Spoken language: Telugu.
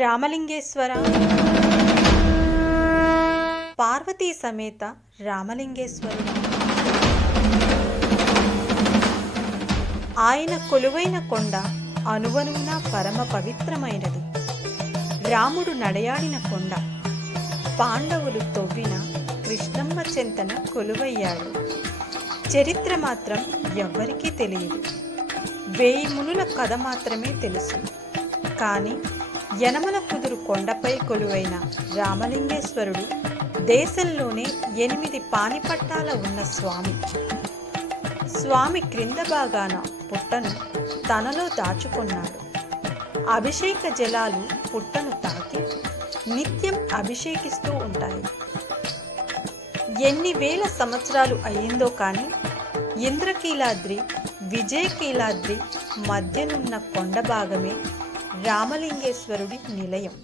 రామలింగేశ్వర పార్వతీ సమేత రామలింగేశ్వరుడు. ఆయన కొలువైన కొండ అనువనువున పరమ పవిత్రమైనది. రాముడు నడయాడిన కొండ. పాండవులు తవ్విన కృష్ణమ్మ చెంతన కొలువయ్యాడు. చరిత్ర మాత్రం ఎవ్వరికీ తెలియదు. 1000 మునుల కథ మాత్రమే తెలుసు. కానీ యనమల కుదురు కొండపై కొలువైన రామలింగేశ్వరుడు దేశంలోనే 8 పానిపట్టాల ఉన్న స్వామి. స్వామి క్రింద భాగాన పుట్టను తనలో దాచుకున్నాడు. అభిషేక జలాలు పుట్టను తాకి నిత్యం అభిషేకిస్తూ ఉంటాయి. ఎన్ని వేల సంవత్సరాలు అయ్యిందో కానీ ఇంద్రకీలాద్రి, విజయకీలాద్రి మధ్యనున్న కొండ భాగమే రామలింగేశ్వరుడి నిలయం.